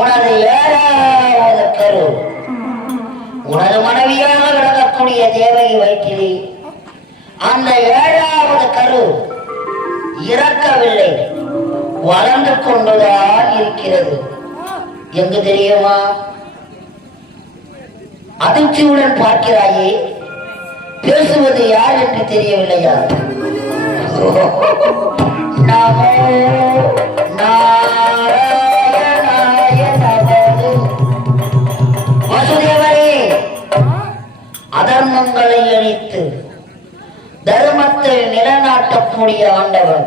உனது ஏழாவது கரு உனது மனைவியாக விளங்கக்கூடிய தேவகி வயிற்றிலே அந்த ஏழாவது கரு இறக்கவில்லை. வளர்ந்து கொண்டுதான் இருக்கிறது. எங்கு தெரியுமா? அதிர்ச்சியுடன் பார்க்கிறாயே பேசுவது யார் என்று தெரியவில்லையா? நாமோ நாரா அதர்மங்களை அழித்து தர்மத்தை நிலநாட்டக்கூடிய ஆண்டவன்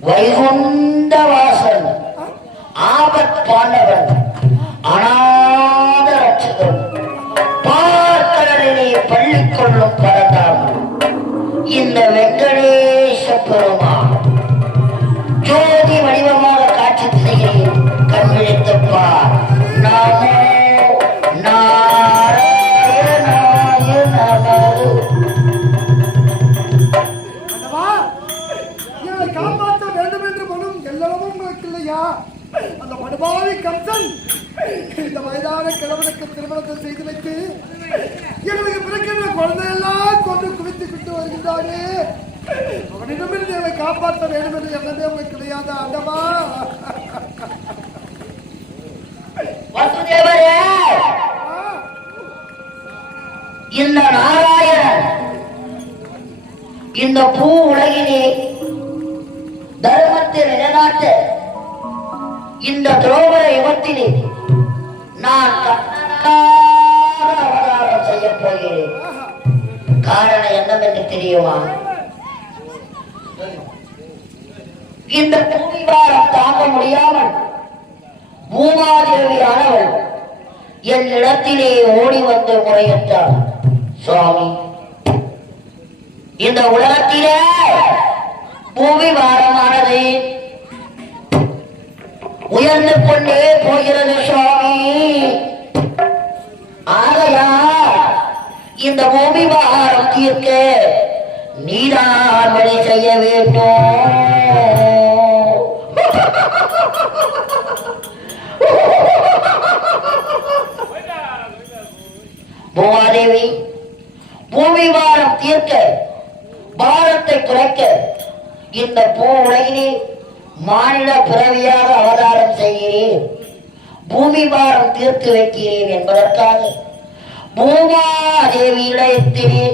வைகுண்ட வாசன் ஆபத் பாண்டவன் அநாத ரட்சகன் பார்க்கடலிலே பள்ளி கொள்ளும் பல இந்த பூ உலகிலே தர்மத்தை நிலைநாட்ட இந்த துரோகர யுகத்திலே நான் அவதாரம் செய்ய போகிறேன். காரணம் என்னவென்று தெரியுமா? இந்த பூமிவாரம் தாங்க முடியாமல் பூமாதேவியானவள் என் இடத்திலே ஓடி வந்து முறையிட்டார் சுவாமி இந்த உலகத்திலே பூமி வாரமானது உயர்ந்து கொண்டே போகிறது சுவாமி. ஆகையா இந்த பூமி வாரம் தீர்க்க நீதான் வழி செய்ய வேண்டும். பூமாதேவி பூமி வாரம் தீர்க்க பாரத்தை குறைக்க இந்த பூ உலகிலே மாநில பிறவியாக அவதாரம் செய்கிறேன். பூமி பாரம் தீர்த்து வைக்கிறேன் என்பதற்காக பூமாதேவி இளையத்திலே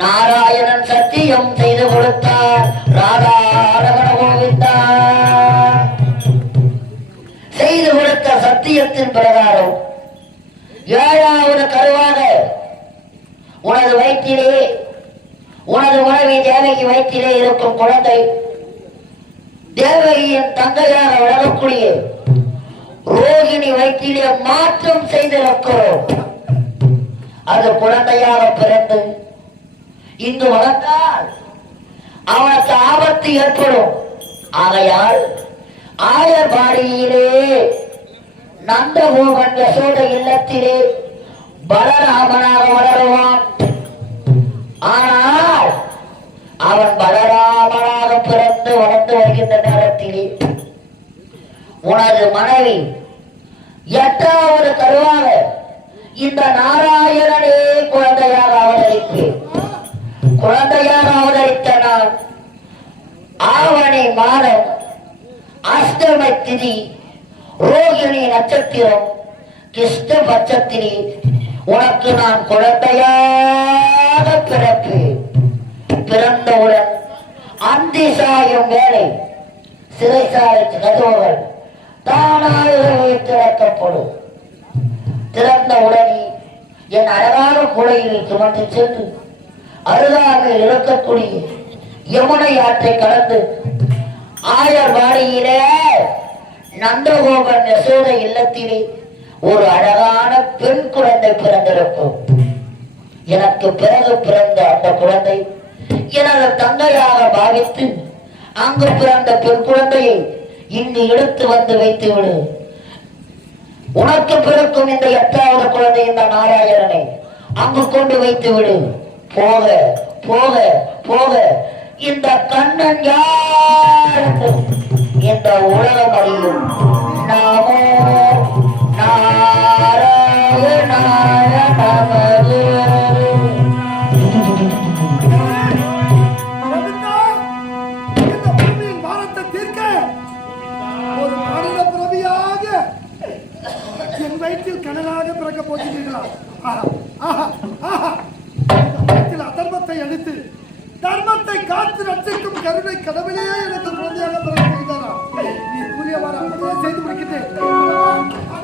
நாராயணன் சத்தியம் செய்து கொடுத்தார். ராதா ரமண கோவிந்தா. செய்து கொடுத்த சத்தியத்தின் பிரகாரம் ஏழாவது கருவாக உனது வயிற்றிலே உனது மனைவி தேவகி வயிற்றிலே இருக்கும் குழந்தை தேவகியின் தங்கையாக வளரக்கூடிய ரோகிணி வயிற்றிலே மாற்றம் செய்திருக்கிறோம். அது குழந்தையாக பிறந்து இங்கு வளர்ந்தால் அவனுக்கு ஆபத்து ஏற்படும். ஆகையால் ஆயர்பாடியிலே நந்தகோபன் யசோத இல்லத்திலே பலராமனாக வளருவான். ஆனால் அவன் பலராமனாக பிறந்து வளர்ந்து வருகின்ற நேரத்திலே உனது மனைவி எட்டாவது கருவாக இந்த நாராயணனே குழந்தையாக அவதரிப்பேன் குழந்தையாக அவதரித்த நான் ஆவணி மாதம் அஷ்டம திதி ரோகிணி நட்சத்திரம் கிருஷ்ண பட்சத்திலே உனக்கு நான் குழந்தையாக பிறப்பு பிறந்தவுடன் அந்தி சாயும் வேலை. சிறைசாலை கதவுகள் தானாகவே திறக்கப்படும். திறந்த உடனே என் அழகான குழையில் சுமந்து சென்று அருகாக இழக்கக்கூடிய யமுனை ஆற்றை கடந்து ஆயர்வாடியிலே நந்தகோபன் யசோத இல்லத்திலே ஒரு அழகான பெண் குழந்தை பிறந்திருக்கும். எனக்கு பிறகு பிறந்த அந்த குழந்தை. எனது தந்தையாக பாவித்து அங்கு பிறந்த பெண் குழந்தையை இங்கு எடுத்து வந்து வைத்து விடு உனக்கு பிறக்கும் இந்த எட்டாவது குழந்தை இந்த நாராயணனை அங்கு கொண்டு வைத்து விடு போக போக போக இந்த கண்ணன் யார்? இந்த உலகம் அறியும். நமோ நாராயண உமையவனே இறக்க போகிறீர்களா அதர்மத்தை அழித்து தர்மத்தை காத்து ரட்சிக்கும் கருணை கடவுளே எனக்கு குழந்தையாக பிறகு செய்தாரா? நீ கூறியவாறு அப்படியே செய்து முடிக்கிறேன்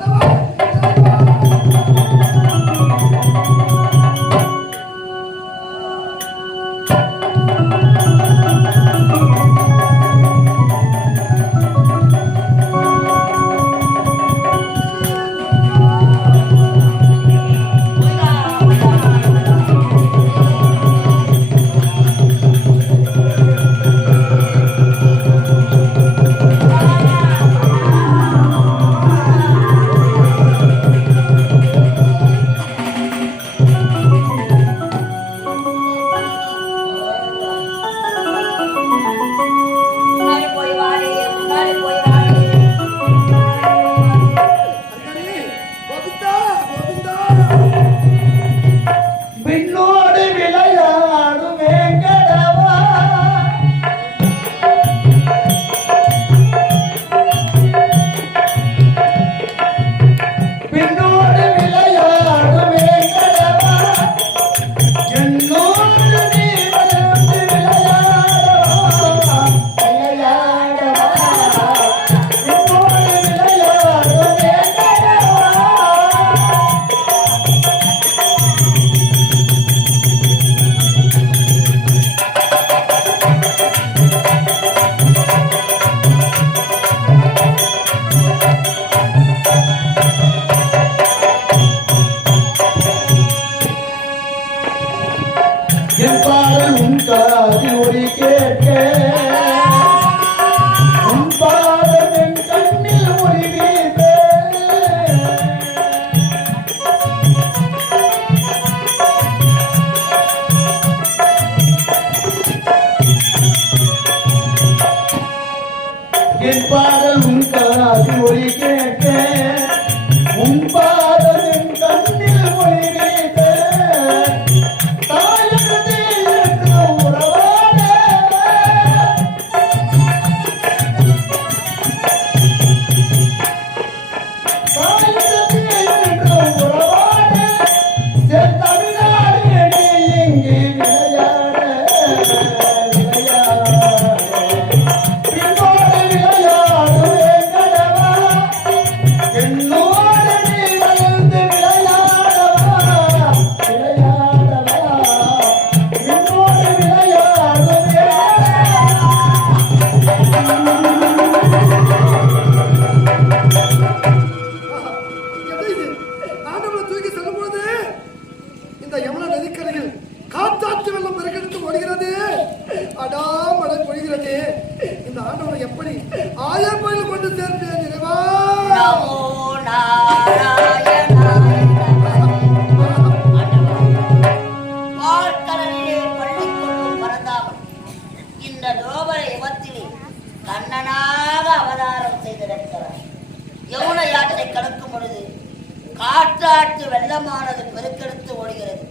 ஆழமானது பெருக்கெடுத்து ஓடுகிறது.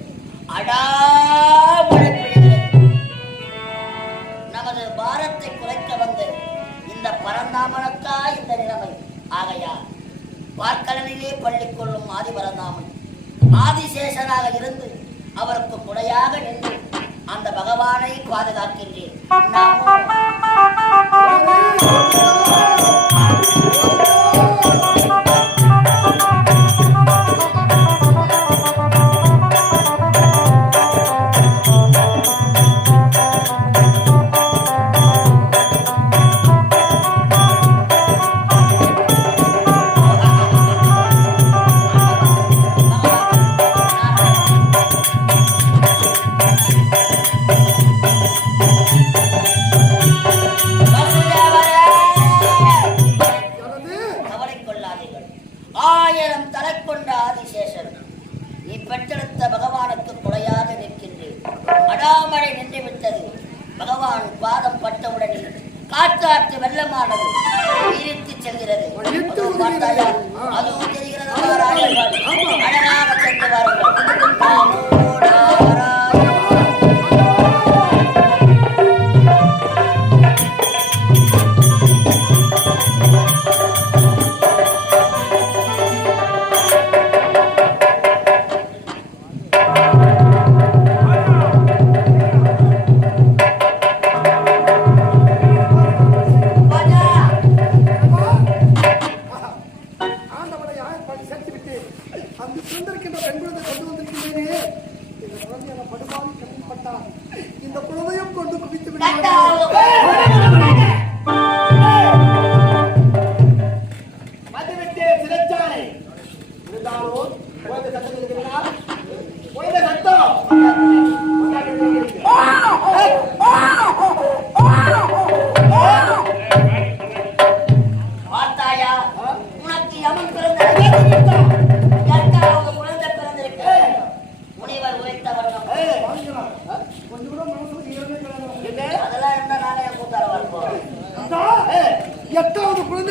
நமது பாரத்தை குறைக்க வந்து இந்த பரந்தாமனத்தா இந்த நிலைமை. ஆகையா பார்க்கடலிலே பள்ளி கொள்ளும் ஆதி பரந்தாமன் ஆதிசேஷனாக இருந்து அவருக்கு குடையாக நின்று அந்த பகவானை பாதுகாக்கின்றேன்.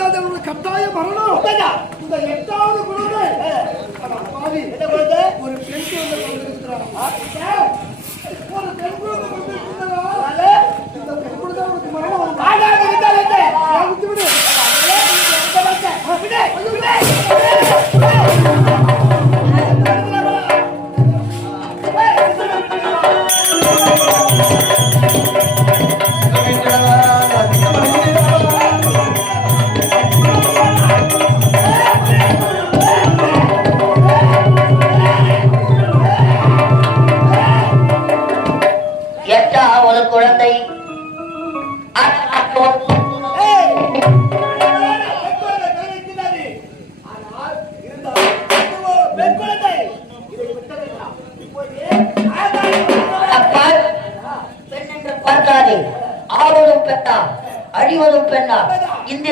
பிடிக்காதவங்களுக்கு கட்டாயம் வரணும் இந்த எட்டாவது குழந்தை. ஒரு பெண் குழந்தை ஒரு பெண் குழந்தை பெண்ணா? அறிவதும் பெண்ணா? இந்த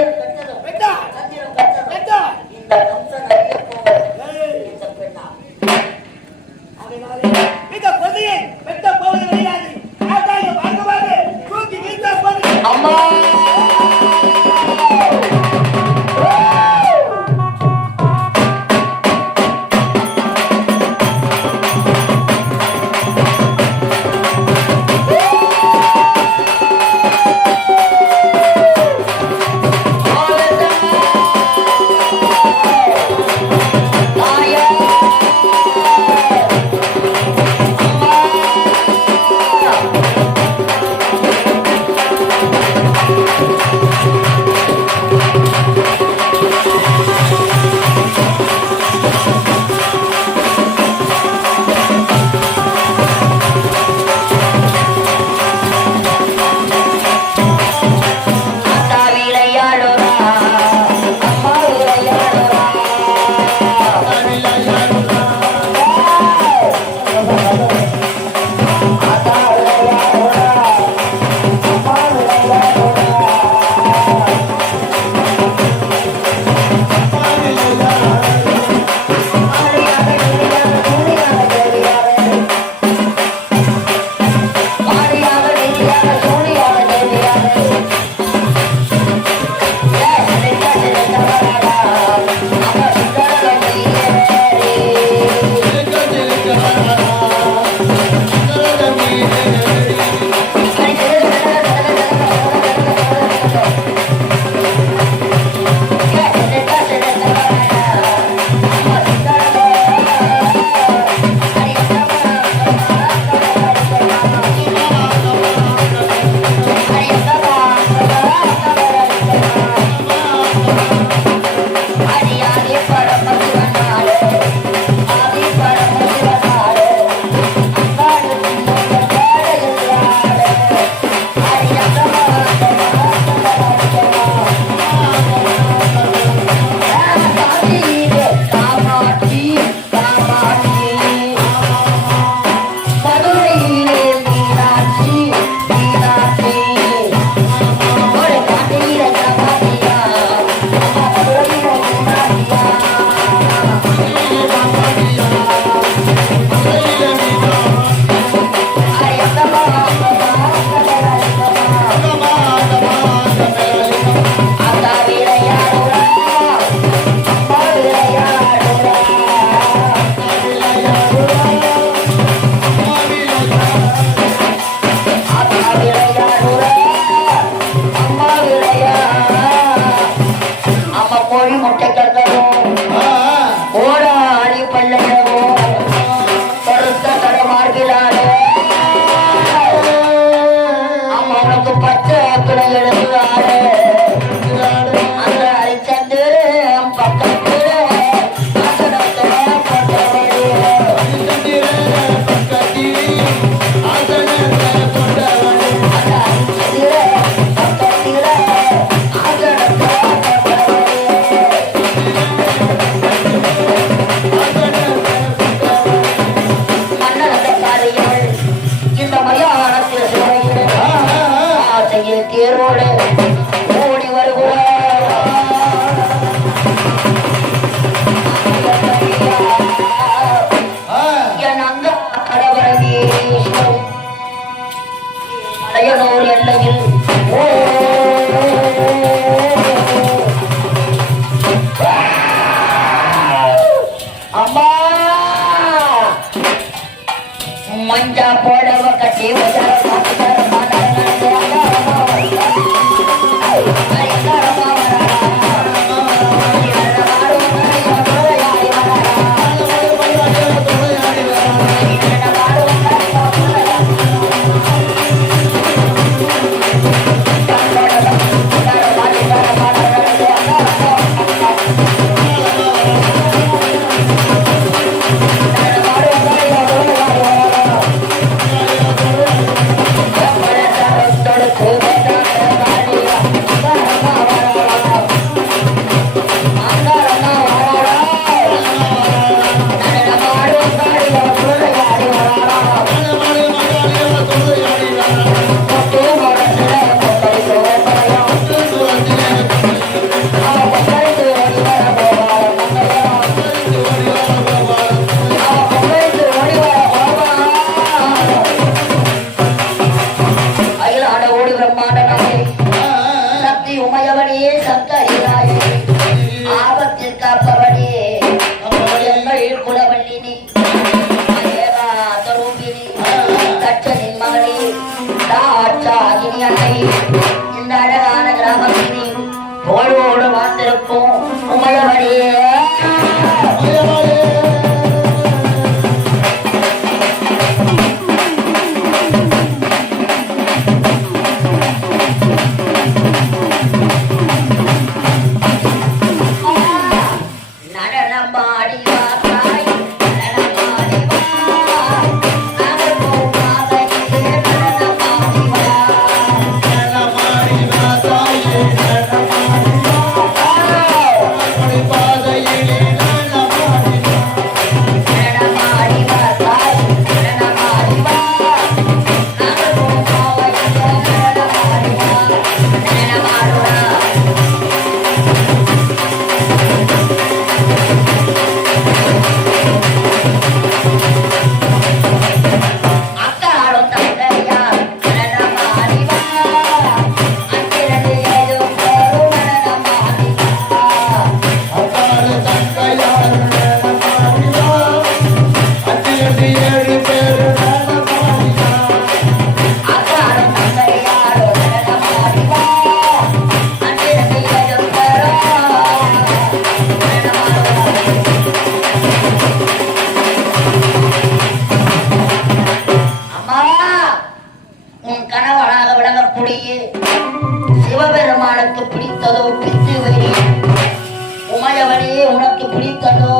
蒙古语，蒙古语。இந்த அழகான கிராமத்தினை புகழோடு வாழ்ந்திருப்போம். உமையவனே உனக்கு பிடித்ததோ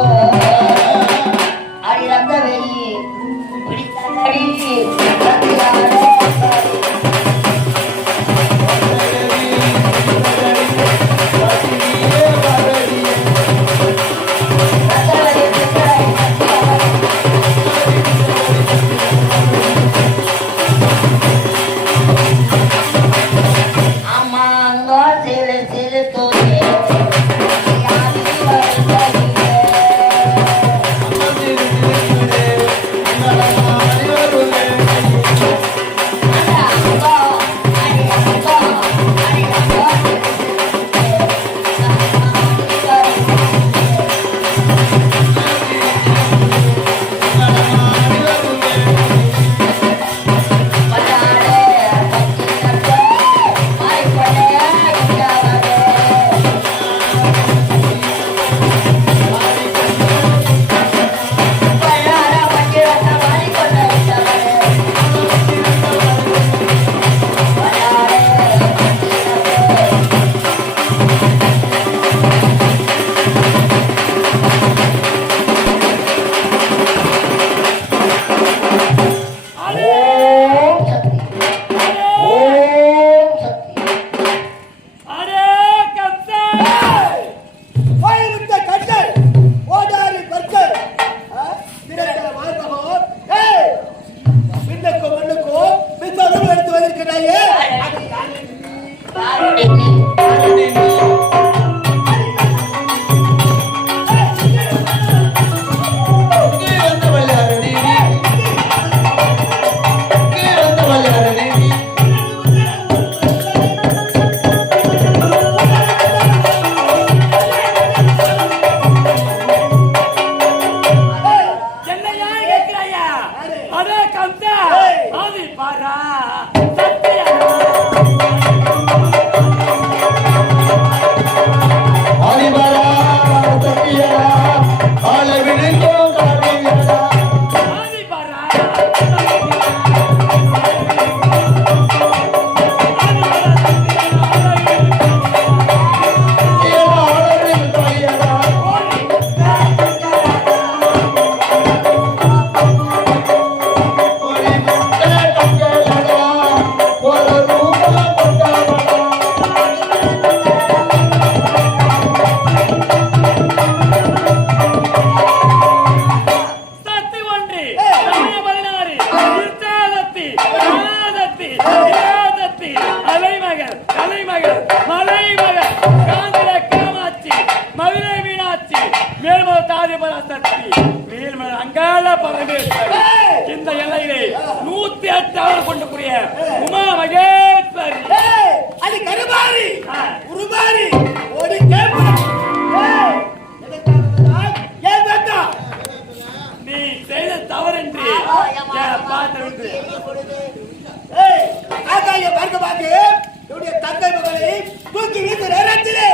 கருக்களை தூக்கி வீச நேரத்திலே.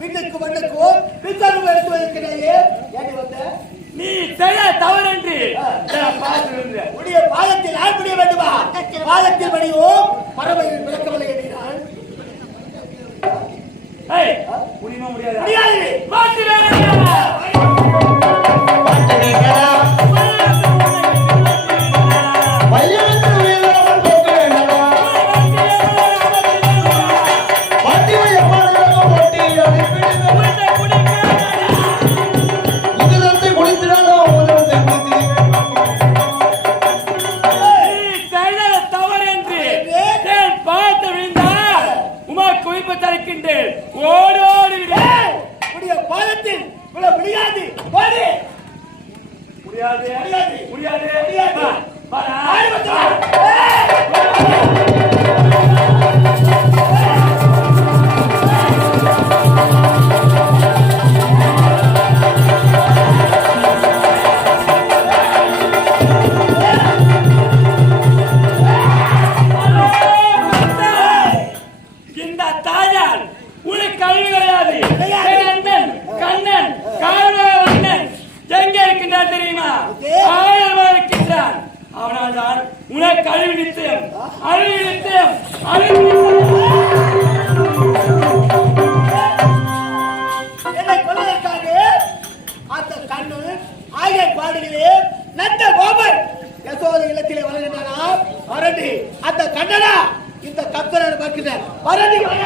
விண்ணுக்கு மண்ணுக்கும் விசாரணை நடத்துவதற்கிடையே நீ செய்ய தவறென்று. உடைய பாதத்தில் யார் முடிய வேண்டுமா பாதத்தில் படிவோம் பறவையில் விளக்கவில்லை என்கிறான். முடியாது. முடியாது. தெரியுமா? ஆயிரம் இருக்கின்றான். அவனால் தான் உனக்கு கல்வி நிச்சயம். அறிவு நிச்சயம். அறிவு என்னை கொல்வதற்காக அந்த கண்ணு ஆகிய பாடுகளே நந்த கோபர் யசோத இல்லத்திலே வளர்கின்றனா வரண்டி அந்த கண்ணனா இந்த கப்பலர் பார்க்கிறார் வரண்டி வர